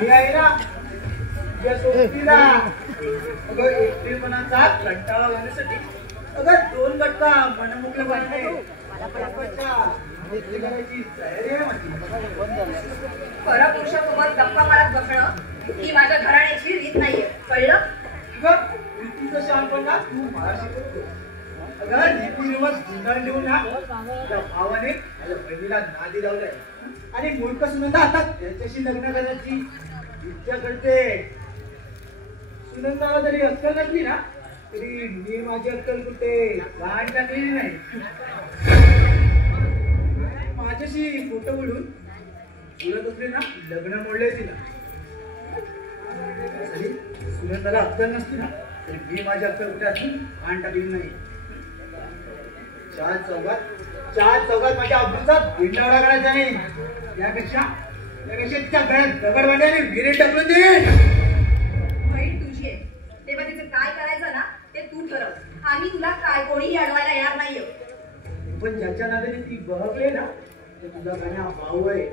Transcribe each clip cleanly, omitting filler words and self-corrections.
मी आहे ना तुझ्या सोबतीला. अगं एकटेपणाचा कंटाळा घालण्यासाठी अगं 2 गट्टा मनमुक्तपणे परपुरुषासोबत गप्पा मारत बसणं ही माझ्या घराण्याची रीत नाहीये, कळलं? रीतीचं शहाणपणा तू मला शिकवतो. अगं रीतीरिवाज गुंडाळून देऊन ना त्या भावाने माझ्या बहिणीला नादी लावलाय आणि मूर्ख सुनंदा आता त्याच्याशी लग्न करायची इच्छा करते. सुनंदाला जरी अक्कल नसली ना तरी मी माझी अक्कल कुठे लहान टाकलेली नाही. माझ्याशी खोटं बोलून बोलत असले ना लग्न मोडले तिला. सुनंदाला अक्कल नसली ना तरी मी माझी अक्कल कुठे असली लहान टाकलेली नाही. चार चौघात माझ्या अब्रूचा भिंडावडा करायचा नाही. यापेक्षा त्या गळ्यात दगड बांधल्याने विहिरीत टाकून दे. बहीण तुझी आहे तेव्हा तिचं काय करायचं ना ते तू ठरव. आम्ही तुला काय कोणीही अडवायला येणार नाहीये. पण ज्याच्या नादाने ती बहकले ना ते तुझा गाण्या भाऊ आहे.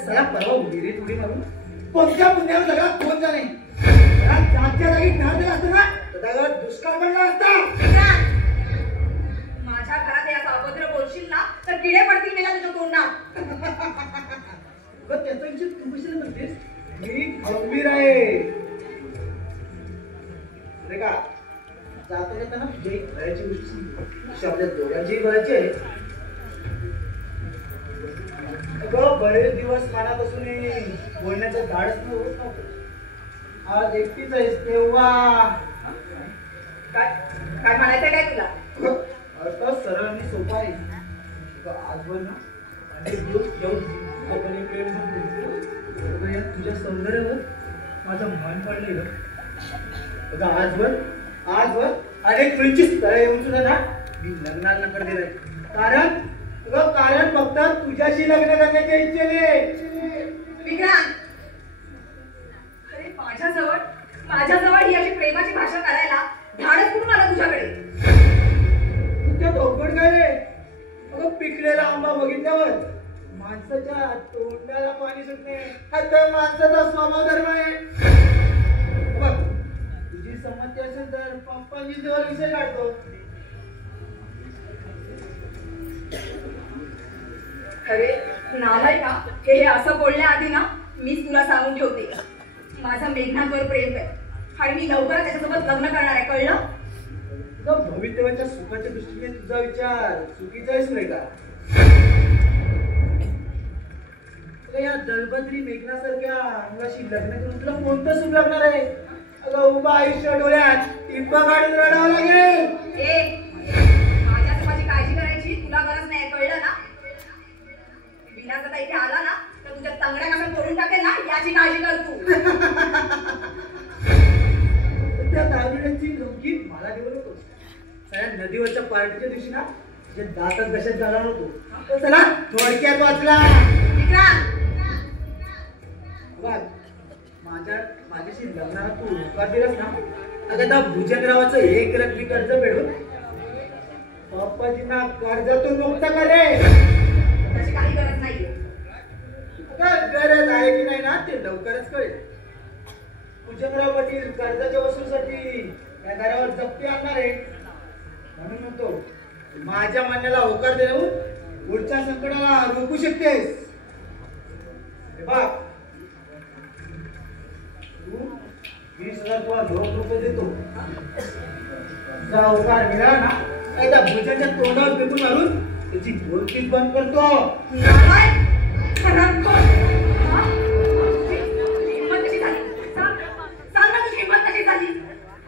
सगळा परवा विहिरीत उडी मारून कोणत्या पुण्यावर सगळा कोणता नाही जागच्या जागी ढाल असतं ना तर दुष्काळ पडला असता. माझ्या घरात याचा अभद्र बोलशील ना तर किडे पडतील मेला तुझ्या तोंडात. त्याचा विषय तू कशाला म्हणतेस? मी गंभीर आहे का? जाता येताना तुझ्या एक भयाची गोष्ट सांगतो. आपल्या दोघांची भयाची आहे. अगं बरेच दिवस मनापासून बोलण्याचं धाडस नव्हतं. आज एकटीच आहेस तेव्हा काय म्हणायचं काय तुला? अर्थ सरळ आणि सोपा आहे. आजवर ना अनेक दिवस तुझ्या सौंदर्यावर माझं मन पडले. आजवर अनेक मुलींची स्थळ येऊन सुद्धा ना मी लग्नाला नकार दिलाय. कारण फक्त तुझ्याशी लग्न करण्याच्या इच्छेने. विक्रांत, अरे माझ्याजवळ ही अशी प्रेमाची भाषा करायला धाडस कुठून आला तुझ्याकडे? त्यात अवघड काय रे? अगं पिकलेला आंबा बघितल्यावर माणसाच्या तोंडाला पाणी सुटणे हा तर माणसाचा स्वभाव धर्म आहे. बघ तुझी संमती असेल तर पप्पांची जवळ विषय काढतो. अरे नालाय का हे असं बोलण्याआधी ना मीच तुला सांगून ठेवते माझा मेघनाथवर प्रेम आहे आणि मी लवकरच त्याच्यासोबत लग्न करणार आहे, कळलं? भवितव्याच्या सुखाच्या दृष्टीने तुझा विचार चुकीचा आहे सुरेखा. या दलबद्री मेघनासारख्या अंगाशी लग्न करून तुला कोणतं सुख लागणार आहे? अगं उभं आयुष्य डोळ्यात टिप्पा काढून रडावं लागेल. माझ्या माझी काळजी करायची तुला गरज नाही, कळलं ना? विनाचा इथे आला ना तर तुझ्या चांगल्या कामात फोडून टाकेल ना याची काळजी कर तू. त्या दारुड्यांची धमकी मला देऊ नको. सगळ्या नदीवरच्या पार्टीच्या दिवशी ना जे दातात कशात जाणार होतो चला थोडक्यात वाचला. माझ्याशी लग्नाला तू होकार दिलास ना अगं त्या भुजंगरावाचं 1 रकमी कर्ज फेडून पप्पाजींना कर्जातून मुक्त करे. त्याची काही गरज नाहीये. गरज आहे की नाही ना ते लवकरच कळेल. भुजंगराव पाटील कर्जाच्या वसूलीसाठी या घरावर जप्ती आणणार आहे. म्हणून म्हणतो माझ्या मान्याला होकार देऊन पुढच्या संकटाला रोखू शकतेस. बघ तू 20,000 तुला रोख रुपये देतो. तुझा होकार मिळाला ना एकदा भुजंच्या तोंडावर फेकून मारून त्याची बोलतीच बंद करतो.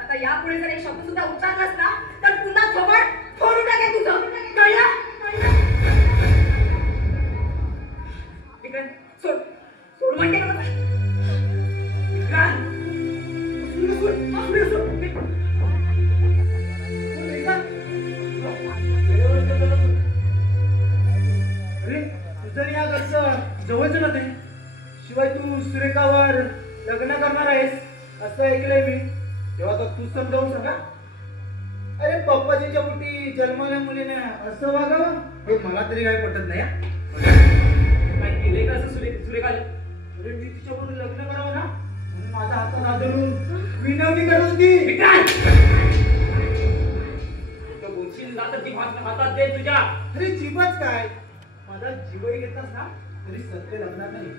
आता यापुढे जर एक शब्द सुद्धा उच्चारलास ना तर पुन्हा थोबड फोडून टाकेल तुझं, कळलं? सोड म्हणते का? तुझं या घरचं जवळचं ना ते. शिवाय तू सुरेखावर लग्न करणार आहेस असं ऐकलंय मी. तेव्हा तर तू समजावून सांगा. अरे पप्पाजीच्या पोटी जन्माला मुलीने असं वागावं हे मला तरी काय पटत नाही. काय केलंय का असं सुरेखाला? अरे मी तिच्याबरोबर लग्न करावं ना म्हणून माझा हातात हात धरून विनवणी करत होती. बोलशील ना तर जीभ हातात दे तुझ्या. अरे जीवच काय, माझा जीवही घेतलास ना तरी सत्य लग्नात नाही.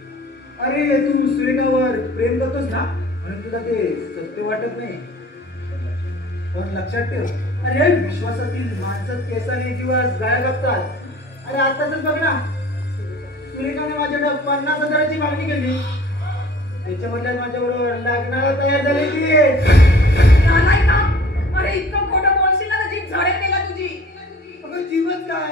अरे तू सुरेखावर प्रेम करतोस ना म्हणून तुला ते सत्य वाटत नाही. पण लक्षात ठेव, अरे विश्वासातील माणसं केसाने दिवस गाया बघतात. अरे आताच बघ ना, सुरेखाने माझ्याकडे 50,000ची मागणी केली. त्याच्या बदल्यात माझ्याबरोबर लग्नाला तयार झाली ती. नालायक ना. अरे इतकं खोटं बोलशील ना तर जीभ झडेल मेला तुझी. अगं जीवच काय,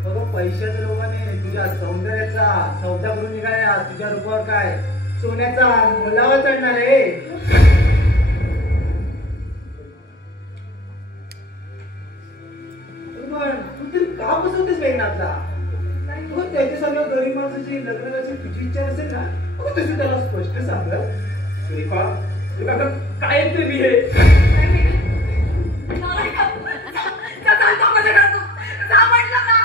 अगं पैशाच्या लोकांनी तुझ्या सौंदर्याचा सौदा करून निघाल्या. तुझ्या रूपावर काय सोन्याचा मोलावा चढणार आहे. पण तू तरी का बसवतेस मेघनाथला? हो त्याच्यासारख्या गरीब माणसाची लग्न करायची तुझी इच्छा नसेल ना, अगं तशी त्याला स्पष्ट सांगत. सुरेखा, तुला आता काय येते मी हे? नालायक. जा चालतो माझ्या घरातून. जा म्हटलं ना.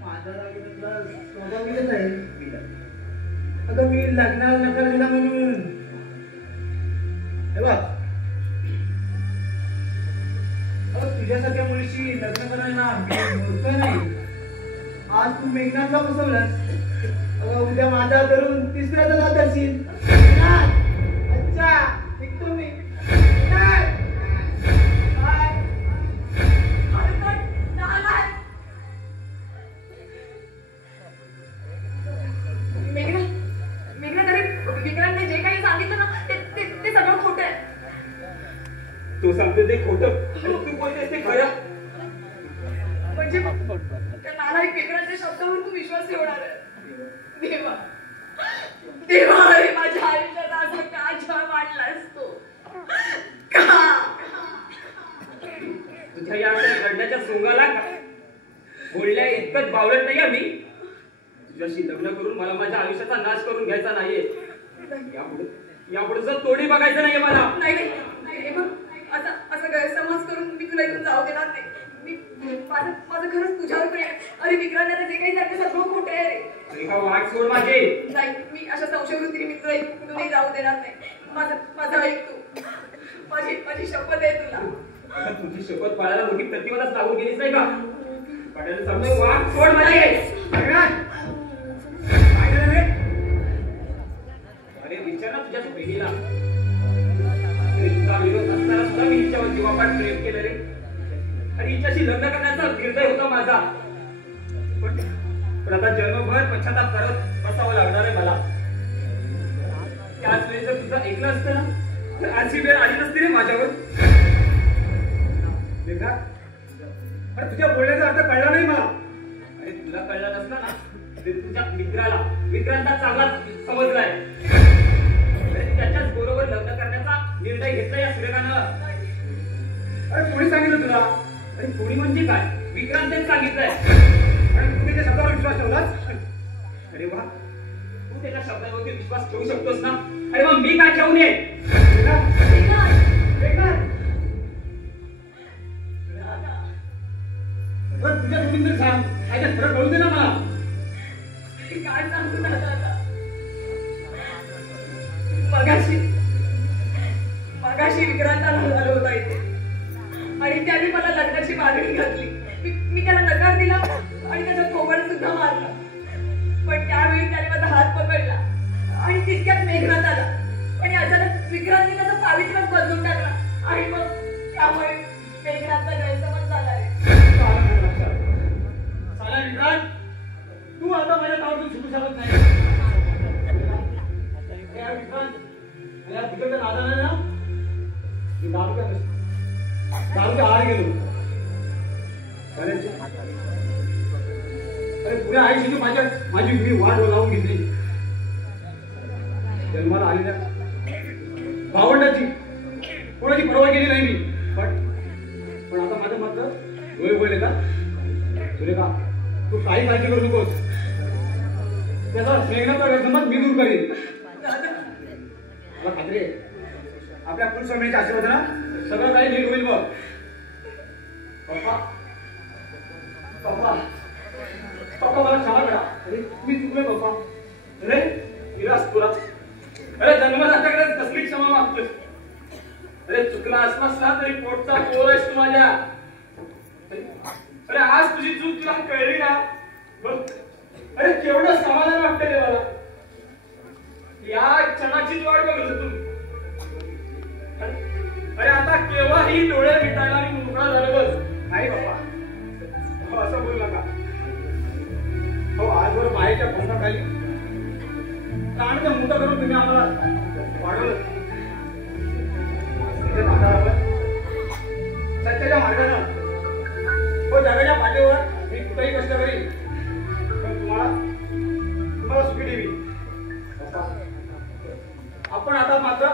माझा रागीतला स्वाभाविकच आहे. अगं मी लग्नाला नकार दिला म्हणून हे बघ, अगं तुझ्यासारख्या मुलीशी लग्न करायला मी मूर्ख नाही. आज तू मेघनाथला फसवलास, अगं उद्या माझा धरून तिसऱ्याचा जात असेल. अच्छा निघतो मी. बाय. विक्रांतने जे काही सांगितलं ना ते सगळं खोटं आहे. तू सांगते ते खोटं आणि तू बोलतेस ते खरं. म्हणजे त्या नालायक विक्रांतच्या शब्दावर तू विश्वास ठेवणार आहे. देवा देवा, अरे माझ्या आयुष्यात असं का छळ मांडलास तू? का? तुझ्या या रडण्याच्या सोंगाला बोलल्या इतकंच बावलट नाही आहे मी. तुझ्याशी लग्न करून मला माझ्या आयुष्याचा नाश करून घ्यायचा नाहीये. यापुढे जर तोडी बघायचं नाहीये मला. नाही बघ, असं गैरसमज करून मी तुला इथून जाऊ देणार नाही. माझं खरंच तुझ्यावर प्रेम. अरे विक्रांत जे काही सांगते सगळं खोटं आहे. रेखा, वाट सोड माझी. नाही, मी अशा संशयवृत्तीने मी तुला इथूनही जाऊ देणार नाही. माझं ऐक तू. माझी शपथ आहे तुला. तुझी शपथ पाळायला मोठी प्रतिमाच लागून गेलीच नाही का? पाटील सांगतोय, वाट सोड माझी. अरे विचार ना तुझ्या बहिणीला. तुझा विरोध असताना सुद्धा मी हिच्यावर जीवापाड प्रेम केलं रे. आणि हिच्याशी लग्न करण्याचा निर्णय होता माझा. पण आता जन्मभर पश्चाताप करत बसावं लागणार आहे मला. त्याच वेळी जर तुझं ऐकलं असतं ना तर अशी वेळ आली नसती रे माझ्यावर. अरे तुझ्या बोलण्याचा अर्थ कळला नाही मला. अरे तुला कळलं नसलं ना तर तुझ्या मित्राला विक्रांता चांगलाच समजलाय. त्याच्याच बरोबर लग्न करण्याचा निर्णय घेतला या सुरेखानं. अरे कोणी सांगितलं तुला? आणि कोणी म्हणजे काय? विक्रांतच सांगितलंय. आणि तू त्याच्या शब्दावर विश्वास ठेवलास? अरे वा, तू त्याच्या शब्दावरती विश्वास ठेवू शकतोस ना? अरे मग मी काय ठेवू नये? तुझ्या कुठून सांग, काय ते फरक कळून दे ना मला. काय सांगू दादा आता? मगाशी विक्रांताला आलो होता इथे आणि त्याने मला लग्नाची मागणी घातली. मी त्याला नकार दिला आणि त्याचा थोबड सुद्धा मारला. पण त्यावेळी त्याने माझा हात पकडला आणि तितक्यात मेघनाथ आला आणि अचानक विक्रांतने त्याचा पावित्रच बदलून टाकला आणि मग त्यामुळे मेघनाथचा गैरसमज झाला रे. साला विक्रांत, तू आता माझ्या नावातून सुटू शकत नाही. विक्रांत, या तिकडच्या नादाने ना मी दारूच्या आहार गेलो. अरे पुऱ्या आयुष्याची माझी मी वाट लावून घेतली. जन्माला आलेल्या भावंडाची कोणाची पर्वा केली नाही मी. पण आता माझं मात्र डोळे बोलले का तुले का तू काही काळजी करू नकोस. त्याचा मेघनाचा गैरसमज मी दूर करेन. मला खात्री आहे आपल्या कुलस्वामीच्या आशीर्वादानं सगळं काही नीट होईल. बघ पप्पा, पप्पा मला क्षमा करा. अरे मी चुकलोय पप्पा. अरे विलास तुला अरे जन्मदात्याकडे कसली क्षमा मागतोय. अरे चुकला असला तरी पोटचा पोर आहेस तू माझ्या. अरे आज तुझी चूक तुला कळली ना बघ. अरे केवढं समाधान वाटतंय रे मला. या क्षणाचीच वाट बघत होतो. अरे आता केव्हाही डोळे मिटायला मी मोकळा झालो बस. नाही बाबा हो असं बोलू नका. हो आजवर मायेच्या पंखाखाली प्राणचं मोठं करून तुम्ही आम्हाला वाढवलं. सत्याच्या मार्गानं हो जगाच्या पाठीवर मी कुठेही कष्ट करीन पण तुम्हाला सुखी ठेवी. आपण आता मात्र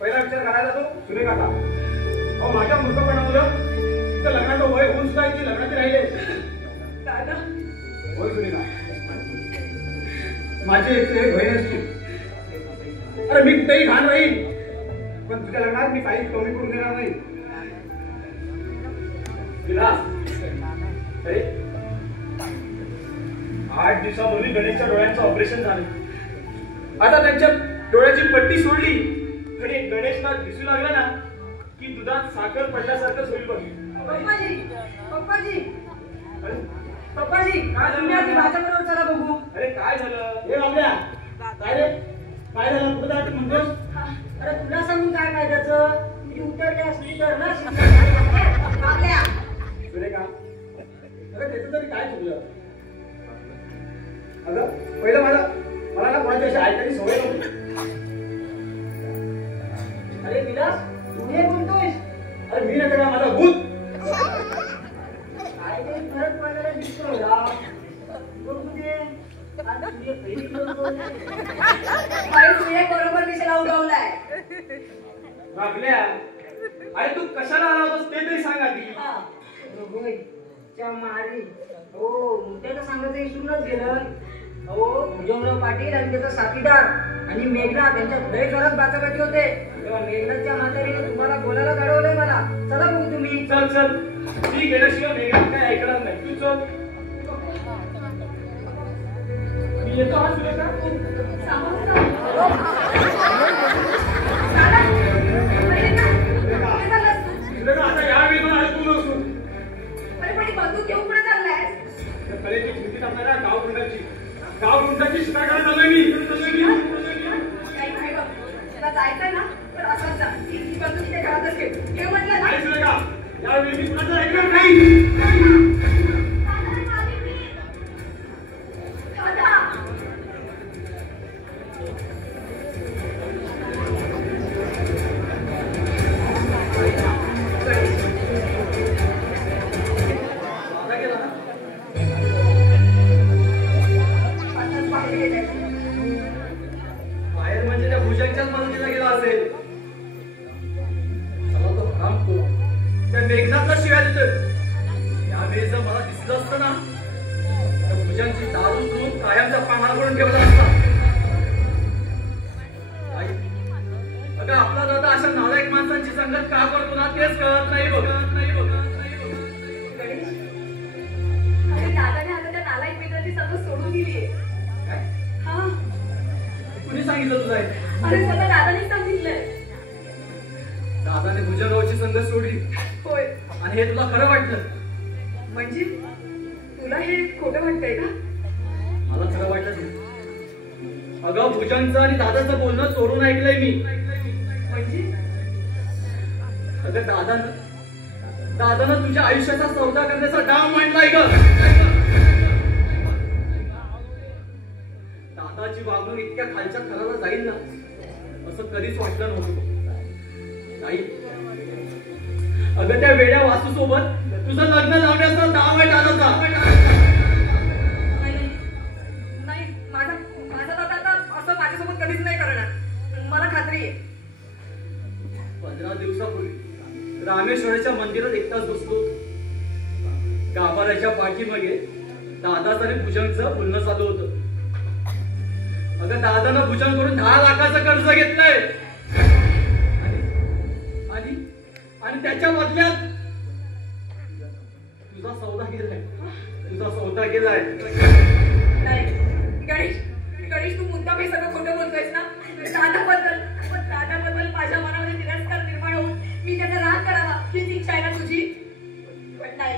पहिला विचार करायचा तो सुरेखाचा. अहो माझ्या मूर्खपणामुळं तिथं लग्नाचं वय होऊन सुद्धा की लग्नाचे राहिले. दादा होय सुरेखा माझी एक बहीण असती. अरे मी कुठेही घाण राहील पण तुझ्या लग्नात मी काही कमी करून देणार नाही. अरे 8 दिवसापूर्वी गणेशच्या डोळ्यांचं ऑपरेशन झालं. आता त्यांच्या डोळ्याची पट्टी सोडली आणि गणेशला दिसू लागला ना की दुधात साखर पडल्यासारखं होईल बघ. पप्पाजी पप्पाजी अरे पप्पाजी काय तुम्ही आधी झालं? माझ्याबरोबर चला बघू. अरे काय झालं हे बाबल्या काय रे काय झालं कुठं जायचं म्हणतोस. अरे तुला सांगून काय फायद्याचं. ती उतरली असली तर ना आपल्या सुरेखा अगं त्याचं तरी काय चुकलं. अगं पहिलं मला ना कोणाची अशी ऐकायची सवय नव्हती. अरे विलास तू हे बोलतोयस. अरे मी नाही का माझा भूत. काय काही फरक पडायला दिसतो या बघू दे. आज तुझे पहिली बोलतोय. अरे तुझे बरोबर दिशेला उगवलाय. बाबल्या अरे तू कशाला आला होतास ते तरी सांग आधी. होय च्या मारी हो मुद्द्याचं सांगायचं विसरूनच गेलं. हो भुजंगराव पाटील आणि त्याचा साथीदार आणि मेघनाथ यांच्या लय जोरात बाचाबाची होते तेव्हा मेघनाथच्या म्हातारीने तुम्हाला बोलायला घडवलंय मला. चला बघू तुम्ही. चल चल मी गेल्याशिवाय मेघनाथ काय ऐकणार नाही. तू चल मी येतो हा सुरेखा. सुरेखा आता या वेळी अडकून नसतो. अरे पण बंदूक घेऊन कुठे चाललाय. कलेची स्मृती टाकणाऱ्या गावगुंडाची शिकार करायला चाललोय मी. काही नाही बघ तुला जायचंय ना तर असंच जा. ती बंदूक तिथे घरातच ठेव म्हटलं ना. नाही सुरेखा यावेळी मी कुणाचं ऐकणार नाही. बाहेर म्हणजे त्या भुजंगच्याच मदतीला गेला असेल. चला तो थांबतो त्या मेघनाथला शिव्या देतोय. यावेळी जर मला दिसलं असतं ना तर भुजंगची दारू दूध कायमचा पानावर करून ठेवला असता. अगं आपला दादा अशा नालायक माणसांची संगत का करतो ना तेच कळत नाही बघ. गणेश अरे दादाने आता त्या नालायक मित्राची सगळं सोडून दिलीये. काय हा कुणी सांगितलं तुला हे? अरे स्वतः दादाने सांगितलंय. दादाने भुजंगावची संगत सोडली होय आणि हे तुला खरं वाटलं. म्हणजे तुला हे खोटं वाटतंय का. मला खरं वाटलं नाही. अगं भुजंगचं आणि दादाचं बोलणं चोरून ऐकलंय मी. म्हणजे अगं दादानं तुझ्या आयुष्याचा सौदा करण्याचा डाव मांडलाय ग. दादाची वागणूक इतक्या खालच्या थराला जाईल ना असं कधीच वाटलं नव्हतं. नाही अगं त्या वेड्या वासू सोबत तुझं लग्न लावण्याचा डाव वाईट आला होता. नाही माझा दादा आता असं माझ्यासोबत कधीच नाही करणार. मला खात्री आहे. 15 दिवसापूर्वी रामेश्वराच्या मंदिरात एकटाच बसलो. गाभाऱ्याच्या पाठीमागे दादाचं आणि भुजंगचं बोलणं चालू होतं. अगं दादानं भुजंगकडून 10 लाखाचं कर्ज घेतलंय आणि त्याच्या बदल्यात तुझा सौदा केलाय. तुझा सौदा केलाय. नाही गणेश, गणेश तू मुद्दाम हे सगळं खोटं बोलतोयस ना? दादाबद्दल माझ्या मनामध्ये तिरस्कार निर्माण होऊन मी त्याचा राग करावा हीच इच्छा आहे ना तुझी? पण नाही,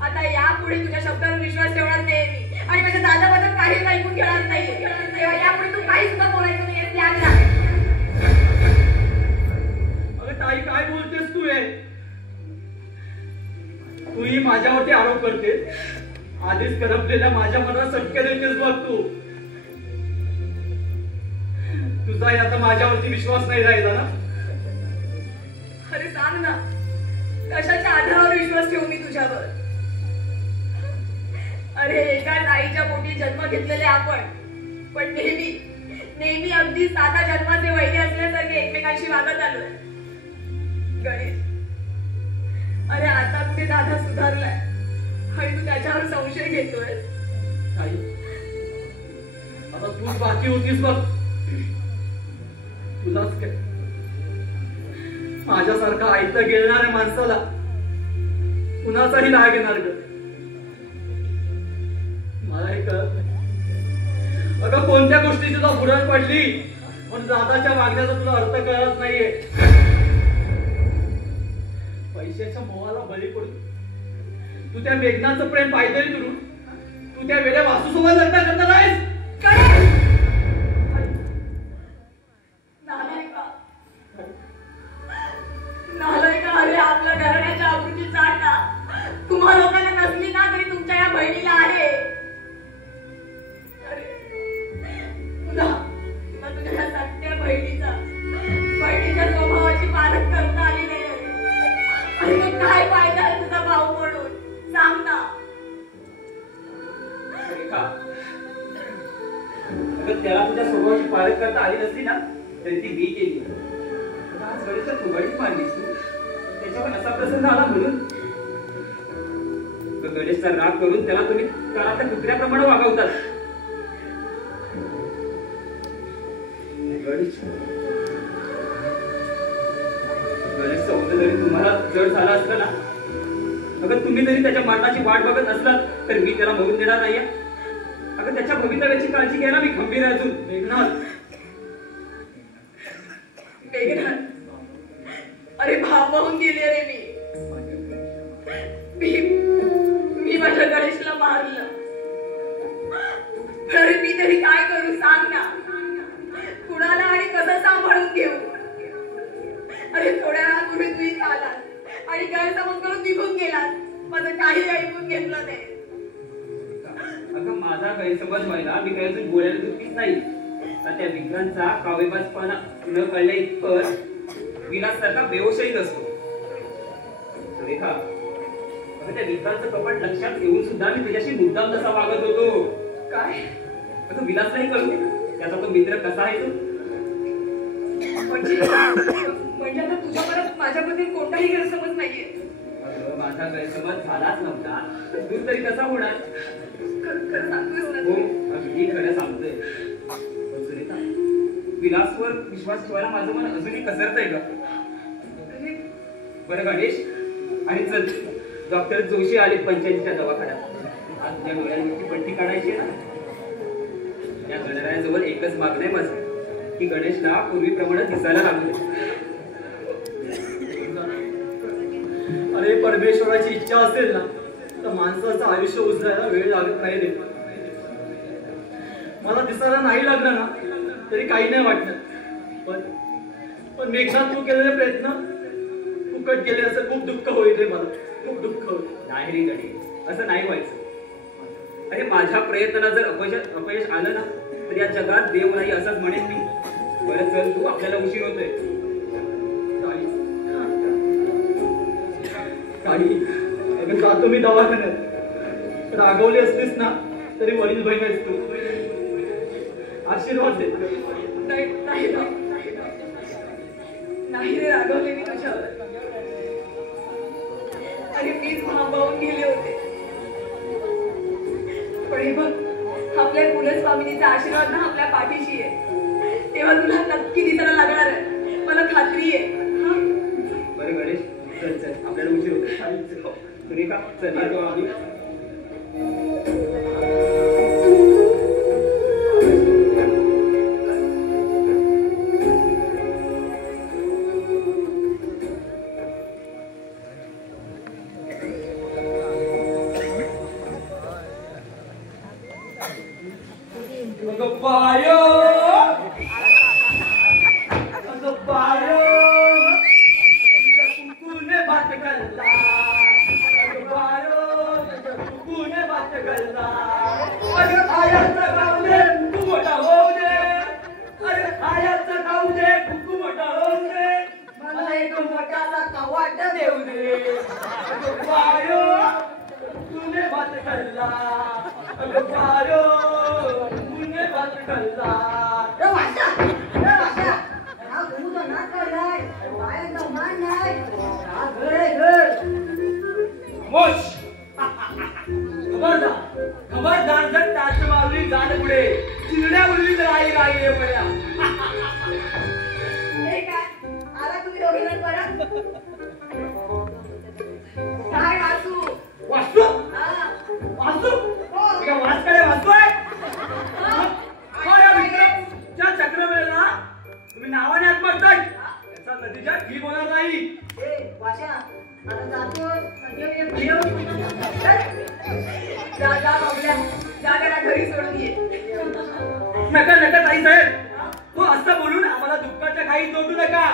आता यापुढे तुझ्या शब्दावर विश्वास ठेवणार नाही मी आणि माझ्या दादाबद्दल काहीच ऐकून घेणार नाही. तेव्हा यापुढे तू काहीच सुद्धा बोलायचं नाही त्याग राख. अगं ताई, काय बोलतेस तू? तूही माझ्यावरती आरोप करतेस. आधीच करपलेल्या माझ्या मनात सटके देतेस बघ तू. तुझाही आता माझ्यावरती विश्वास नाही राहिला ना? अरे सांग ना, कशाच्या आधारावर विश्वास ठेवू मी तुझ्यावर? अरे एकाच आईच्या पोटी जन्म घेतलेले आपण, पण नेहमी नेहमी अगदी साधा जन्माचे वैरी असल्यासारखे एकमेकांशी वागत आलोय. गणेश, अरे आता कुठे दादा सुधारलाय आणि तू त्याच्यावर संशय घेतोय? आता तूच बाकी होतीस बघ. तुलाच काय, माझ्यासारखा आयतं गेलणाऱ्या माणसाला कुणाचाही राग येणार ग? मला हे कळत नाही. अगं कोणत्या गोष्टीची तुला बुडात पडली पण दादाच्या वागण्याचा तुला अर्थ कळत नाहीये. पैशाच्या मोहाला बळी पडून तू त्या मेघनाचं प्रेम पायदळी करून तू त्या वेळेला वासूसोबत लग्न करणार आहेस? अरे आपल्या घराण्याच्या आवृत्ती चाटला तुम्हा लोकांना नसली ना तरी तुमच्या या बहिणीला आहे. तुझ्या सत्य बहिणीच्या स्वभावाची पारख करता आली नाही. आणि मग काय फायदा आहे तुझा भाऊ म्हणून? सांग ना. अगं त्याला तुझ्या स्वभावाची पारख करता आली नसली ना तरी ती मी केली. आज गणेशला फुगडीच मारलीस तू. त्याच्यावर असा प्रसंग आला म्हणून गणेशचा राग करून त्याला तुम्ही घरातल्या कुत्र्याप्रमाणे वागवतात. गणेश सौंदर्य जरी तुम्हाला जड झाला असलं ना, अगं तुम्ही जरी त्याच्या मरणाची वाट बघत असलात तर मी त्याला मरून देणार नाहीये. अगं त्याच्या भवितव्याची काळजी घ्यायला मी खंबीर आहे अजून. मेघनाथ, अरे भांबावून गेले रे मी माझ्या गणेशला मारलं. अरे मी तरी काय करू सांग ना? कुणाला आणि कसं सांभाळून घेऊ? अरे थोड्या वेळापूर्वी तू इथे आलास आणि गैरसमज करून निघून गेलास. माझं काही ऐकून घेतलं नाही. अगं माझा गैरसमज व्हायला मी काही अजून बोलायला चुकीच नाही. त्या विक्रांतचा कावेबाजपणा न कळल्या इतपत विलाससारखा बेहोशही नसतो. रेखा, अगं त्या विक्रांतचं कपट लक्षात घेऊन सुद्धा मी त्याच्याशी मुद्दाम तसा वागत होतो. काय? अगं विलासलाही कळू त्याचा तो मित्र कसा आहे तो. म्हणजे आता तुझ्या मनात माझ्याबद्दल कोणताही गैरसमज नाहीये? अगं माझा गैरसमज झालाच नव्हता तर दूर तरी कसा होणार? खरं सांगतोस ना? हो, अगदी खरं सांगतोय. विलासवर विश्वास ठेवायला माझं मन अजूनही कसरतंय ग. बरं गणेश, आणि चल डॉक्टर जोशी आले पंचायतीच्या दवाखान्यात. आज त्या डोळ्यांची पट्टी काढायची ना. त्या गणरायाजवळ एकच मागणं आहे माझं की गणेशला पूर्वीप्रमाणे दिसायला लागू दे. अरे परमेश्वराची इच्छा असेल ना तर माणसाचं आयुष्य उजळायला वेळ लागत नाही रे. मला दिसायला नाही लागलं ना तरी काही नाही वाटलं. पण मेघनाथ तू केलेले प्रयत्न फुकट गेले असं खूप दुःख होईल रे. मला खूप दुःख होईल. नाही रे गणेश, असं नाही व्हायचं. अरे माझ्या प्रयत्नाला जर अपयश आलं ना तर या जगात देव नाही असंच म्हणेन मी. बरं चल तू, आपल्याला उशीर होतोय. काही जातो मी दवाखान्यात. रागवली असतीस ना तरी वडील बहीण आहेस तू. आशीर्वाद देत नाही रे रागवले मी तुझ्यावर. अरे मीच भांबावून गेले होते. पण हे बघ, आपल्या कुलस्वामिनीचा आशीर्वाद ना आपल्या पाठीशी आहे. तेव्हा तुला नक्की दिसायला लागणार आहे, मला खात्री आहे. बरं गणेश, चल चल, आपल्याला उशीर होतो. सुरेखा चल येतो आम्ही. खबरदार जर टाच मारली जाण पुढे चिरड्या बोलली तर आई राही पड्या आला तुम्ही दोघे जण परत काय वाचू वाचतो हा वाचतो का वाचकडे वाचतोय त्या चक्रवेळेला तुम्ही नावाने हात मारताय त्याचा नदीच्या ठीक होणार नाही वाशा आता जातो जा जा बाबल्या जा त्याला घरी सोडून ये नका नका ताई साहेब तो असं बोलून आम्हाला दुःखाच्या काही जोडू नका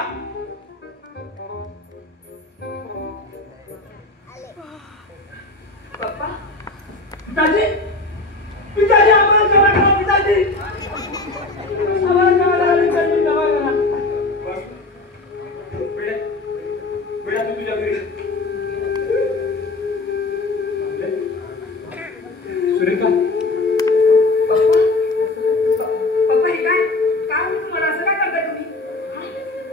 पप्पा पिताजी पिताजी आम्हाला सेवा करा पिताजी आम्हाला सेवा करा पिताजी सेवा करा बेटा तू तुझ्या घरी सुरेखा पप्पा हे काय तुम्हाला असं काय करताय तुम्ही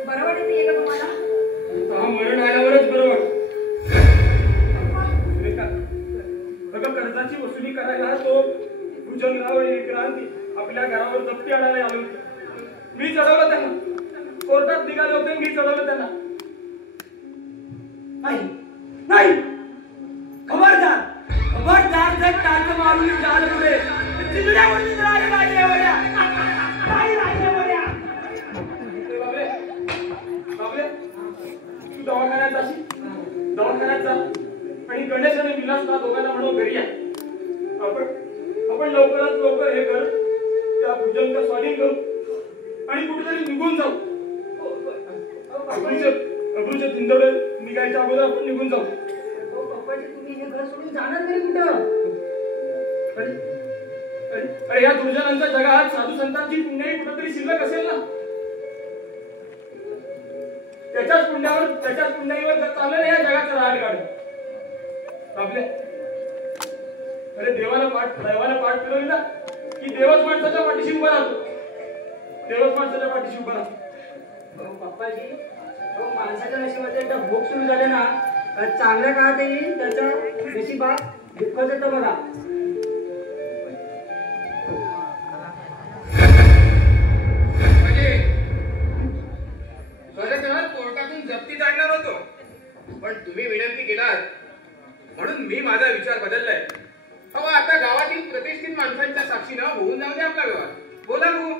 बरं वाटत नाहीये का तुम्हाला हा मरण आल्यावरच बरोबर सुरेखा बघा कर्जाची वसुली करायला तो भुजंगराव आणि विक्रांती आपल्या घरावर जप्ती आणायला आले होते मी चढवलं त्यांना कोर्टात निघाले होते मी चढवलं त्यांना नाही नाही खबरदार खबरदार जर टाच मारून जाल पुढे चिरड्या बोलली तर आई राही एवढ्या आई राही एवढ्या बाबले बाबले तू दवाखान्यात जाशील दवाखान्यात जा आणि गणेश आणि विलासला दोघांना म्हणून घरी या आपण लवकरात लवकर हे कर त्या भुजंग स्वाधीन करू आणि कुठेतरी निघून जाऊ अब्रूचे जिंदवले निघायच्या अगोदर आपण निघून जाऊ पप्पाजी तुम्ही हे घर सोडून जाणार नाही कुठं अरे या दुर्जनांच्या जगात साधू संतांची पुण्याही कुठेतरी शिल्लक असेल ना त्याच्याच पुण्याईवर चाललं या जगाचं राजगाड आपल्या अरे देवानं पाठ फिरवली ना की देवच माणसाच्या पाठीशी उभा राहतो देवच माणसाच्या पाठीशी उभा राहतो पप्पाजी माणसाच्या नशिबात एकदा भोग सुरू झाले ना चांगल्या काळात येईल त्याच्या नशिबात दुःखच येतं बघा कोर्टातून जप्ती आणणार होतो पण तुम्ही विनंती केलात म्हणून मी माझा विचार बदललाय अहो आता गावातील प्रतिष्ठित माणसांच्या साक्षीनं होऊन जाऊ दे आपला व्यवहार बोला भाऊ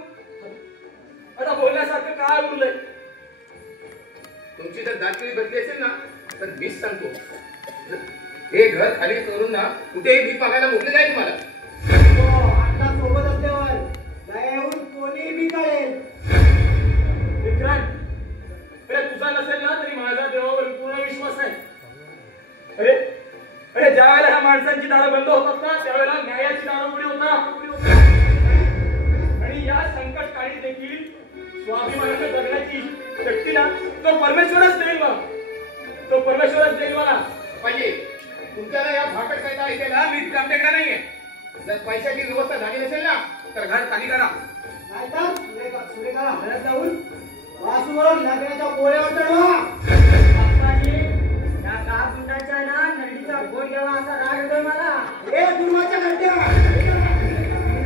आता बोलण्यासारखं काय उरलंय तुमची जर दातगिरी बदली असेल ना तर मीच सांगतो हे घर खाली करून ना कुठेही भीक मागायला मोकळे जाईल तुम्हाला आता सोबत असल्यावर दयावरून कोणी बी कळेल विक्रांत अरे तुझा नसेल ना तरी माझा देवावर पूर्ण विश्वास आहे अरे ज्या वेळेला ह्या माणसांची दारं बंद होतात ना त्यावेळेला न्यायाची दारं पुढे होतात आणि या संकट काळी देखील स्वाभिमानाने जगण्याची शक्ती ना तो परमेश्वरच देईल मला पाहिजे तुमच्याला या भाकड कायदा ऐकायला मी काम टेकणार नाहीये जर पैशाची व्यवस्था झाली नसेल ना तर घर खाली करा नाहीतर सुरेखाला हळद जाऊन वासूवर लग्नाच्या पोळ्यावर चढवा या गावकुंडाच्या ना नंदीचा गोड घ्यावा असा राग येतोय मला ए गुरुवाच्या घंट्या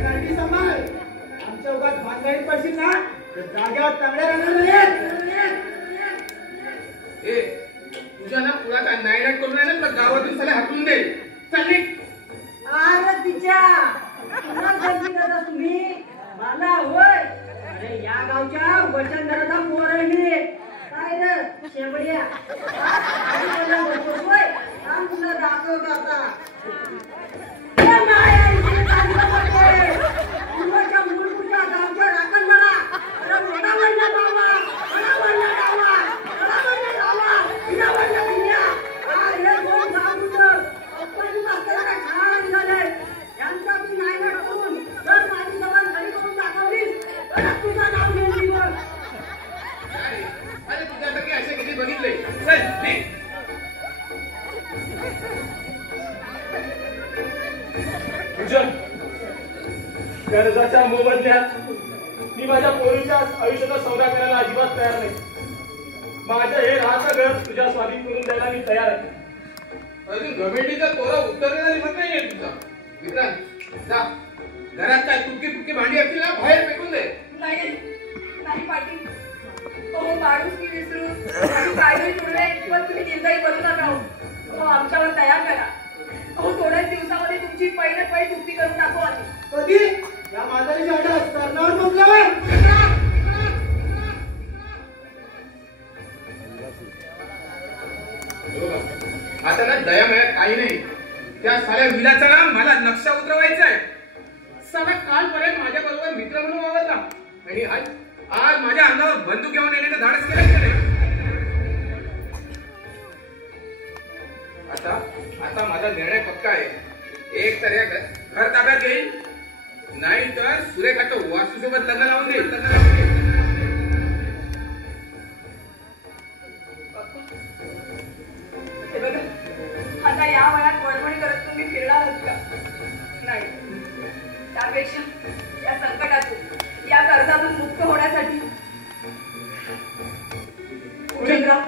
गांधी सांभाळ आमच्या उगाच भांडणीत पडशील ना तर जाग्यावर चांगल्या राहणार तुझ्या ना पुढा काय नायनाट करून आहे ना तर गावातून सगळे हाकलून दे चल निघ अरे तिच्या तुला गलती करता तुम्ही मला होय अरे या गावच्या वचनदाराचा पोर आहे मी काय रे शेवड्या होय काम तुला दाखवत आता तुमच्या मूलपूरच्या गावच्या राखण मला अरे मोठा म्हणला बाबा मला म्हणला बाबा मला म्हणला बाबा तिला म्हणला तिला अरे कोण गाव तुझं अप्पाजी मास्तराला छान झाले यांचा तू नाही नटून जर माझी जबान घरी करून दाखवलीस तर तुझं नाव घेऊन दिवस अरे तुझ्यापैकी असे किती बघितले चल निघ. पूजन कर्जाच्या मोबदल्यात मी माझ्या पोरीच्या आयुष्याचा सौदा करायला अजिबात तयार नाही. माझं हे राहतं घर तुझ्या स्वाधीन करून द्यायला मी तयार आहे. अजून गमेंडीचा तोरा उत्तर देण्याला हिंमत नाहीये तुझा. मित्रांनो जा घरात काय तुटकी फुटकी भांडी असतील ना बाहेर फेकून दे. नाही नाही पाटील हो माणूस की विसरून आणि कायदे सोडले पण तुम्ही निर्दयी बनू नका हो आमच्यावर तयार करा हो थोड्याच दिवसामध्ये तुमची पहिले चुक्ती करून टाकू आम्ही कधी या म्हातारीच्या अड्यात कर्णावर मोकल्यावर आता ना दया मिळत काही नाही. त्या साऱ्या विलाचा ना मला नक्षा उतरवायचा आहे. साला कालपर्यंत माझ्या बरोबर मित्र म्हणून वावरला आणि आज माझ्या अंगावर बंदूक घेऊन येण्याचं धाडस केलं की नाही. आता माझा निर्णय पक्का आहे. एक तर या घर ताब्यात घेईल नाही तर सुरेखाचं वासूसोबत लग्न लावून देईल. हे बघा आता या वयात वळवणी करत तुम्ही फिरणार आहात का नाही त्यापेक्षा या संकटातून या कर्जातून मुक्त होण्यासाठी पूजनराव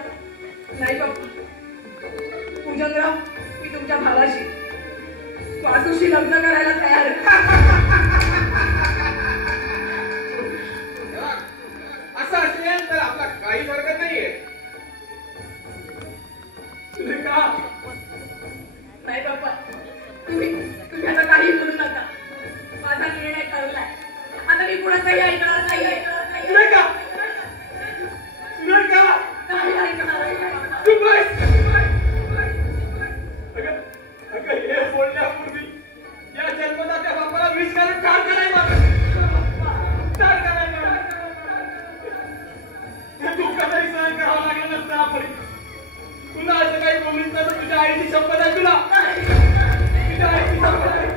नाही बाप्पा पूजनराव मी तुमच्या भावाशी वासूशी लग्न करायला तयार असं असेल तर आपला काही वर्ग नाहीये. सुरेखा नाही बाप्पा तुम्ही आता काही बोलू नका माझा निर्णय ठरलाय आता मी पुढे काही ऐकणार नाही. सुरेखा सुरेखा काही ऐकणार नाही. तू बस. अगं हे बोलण्यापूर्वी या जन्मदात्या बापाला विष घालून ठार करायला ठार करायला हे दुःख तरी सहन करावं लागलं नसतं आपण. तुला असं काही बोललीस तर तुझ्या आईची शपथ आहे तुला. तुझ्या आईची शपथ आहे.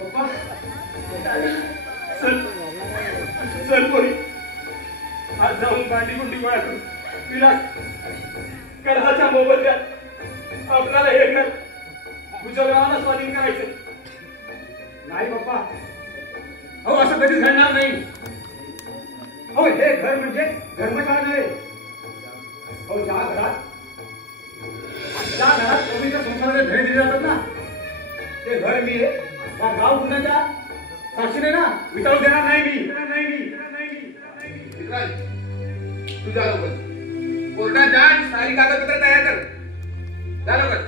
पप्पा चल चल पोरी आज जाऊन भांडी गुंडी गोळा करू. विलास कर्जाच्या मोबदल्यात आपल्याला हे घर तुझ्या गावाला स्वाधीन करायचं. नाही बाप्पा अहो असं कधीच घडणार नाही. हो हे घर म्हणजे धर्मशाळा नव्हे. हो ज्या घरात पवित्र संसाराचे धडे दिले जातात ना ते घर मी या गाव गुन्ह्याच्या साक्षीने ना विटाळू देणार नाही मी. तू जा लवकर कोर्टात जा आणि सारी कागदपत्र तयार कर. जा लवकर.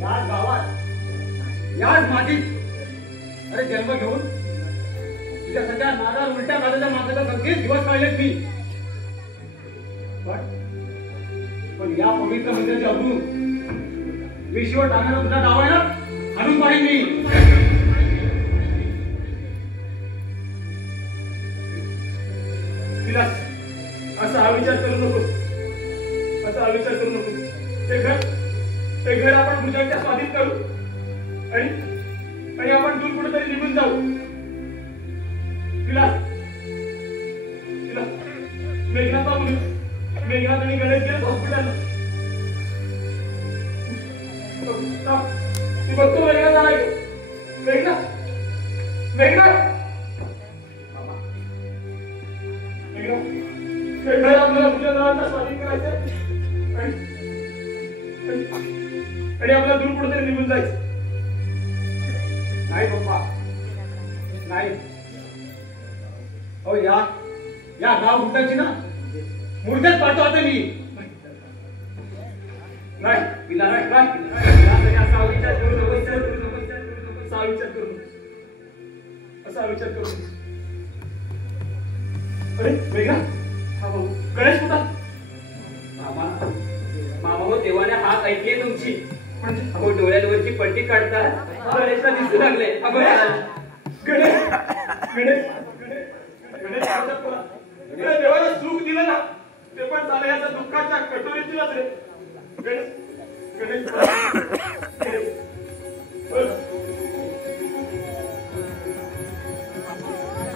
याच गावात याच मातीत अरे जन्म घेऊन तुझ्या सगळ्या नादा उलट्या नादाच्या माणसाचा सगळे दिवस काढलेत मी. पण या पवित्र मंदिराची अब्रू विश्व टाकण्याला तुझ्या डावायला हाणून पाडीन मी. विलास असा हा विचार करू नकोस. असा हा विचार करू नकोस. ते घर आपण भुजंगच्या स्वाधीन करू आणि आपण दूर कुठेतरी निघून जाऊ. विलास मेघनाथ बाबू मेघनाथ आणि गणेश गेले हॉस्पिटलला. ती बघतो मेघनाथ आला. मेघनाथ हे घर आपल्याला भुजंगाचा स्वाधीन करायचं आणि आपल्याला दूर कुठेतरी निघून जायचं. नाही पप्पा नाही. हो या गाव गुटाची ना मुर्देच पाठवतो आता मी. नाही तिला नाही असा विचार करू. अरे वेगळा हा भाऊ गणेश कुठं? मामा देवाने हात ऐकली तुमची पण अहो डोळ्यांवरची पट्टी काढतात गणेशला दिसू लागले. गणेश गणेश गणेश देवाला सुख दिलं ना ते पण झालं याचा दुःखाच्या कटोरीतीलच रे. गणेश गणेश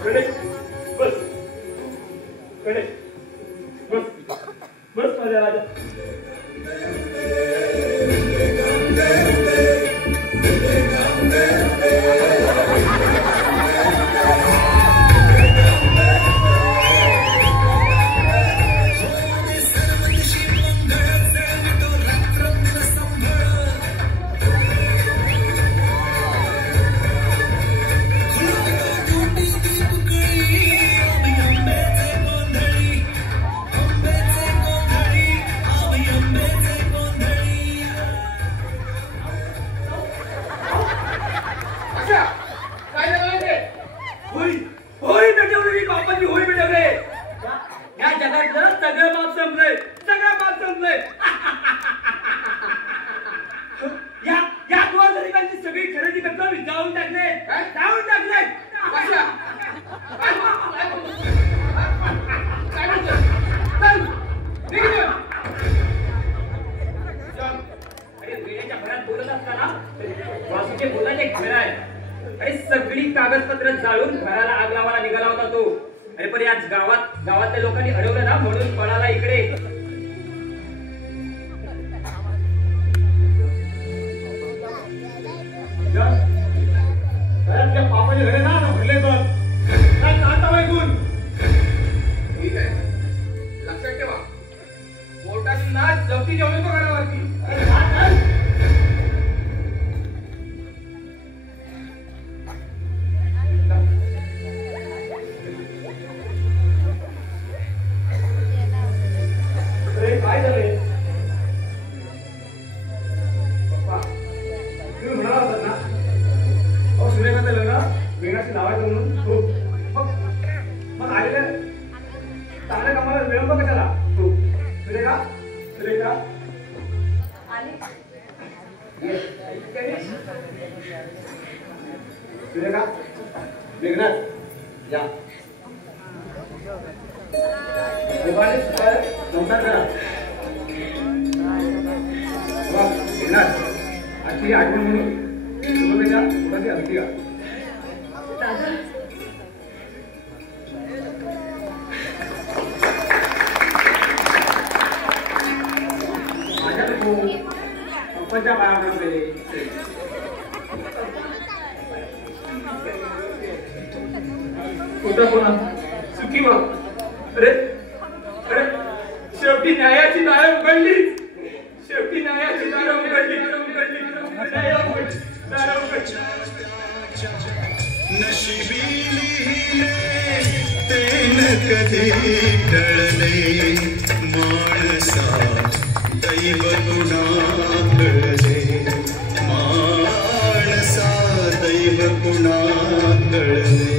गणेश बस गणेश बस बस माझ्या राजा. सगळी खरेदी करतो मी जाऊन टाकले. वेळेच्या भरात बोलत असताना वासूचे बोलाचे खरं आहे. अरे सगळी कागदपत्र जाळून घराला आग लावायला निघाला होता तो. अरे पण याच गावातल्या लोकांनी अडवलं ना म्हणून पळाला इकडे. पापाचे घरे ना भरले तर काय काढता ऐकून. ठीक आहे लक्षात ठेवा कोर्टाची ना जप्ती जेवण नको घरावरती. काय झालंय पप्पा तुम्ही म्हणाला होतात ना अहो सुरेखाचं लग्न वेगळ्याशी लावायचं म्हणून हो मग आलेल्या चांगल्या कामाला विलंब कशाला हो सुरेखा सुरेखा आले सुरेखा वेगळाच या संसार करा. आजची आठवण म्हणून शुभेच्छा थोडाशी अगदी का माझ्या पप्पांच्या पायामध्ये कुठं कोणा सुखी मग. अरे अरे शेवटी न्यायाची दारं उघडली. शेवटी न्यायाची दारं उघडली. नशिबी तेन कधी टळले माणसा दैव गुणा कळले माणसा दैव गुणा कळले.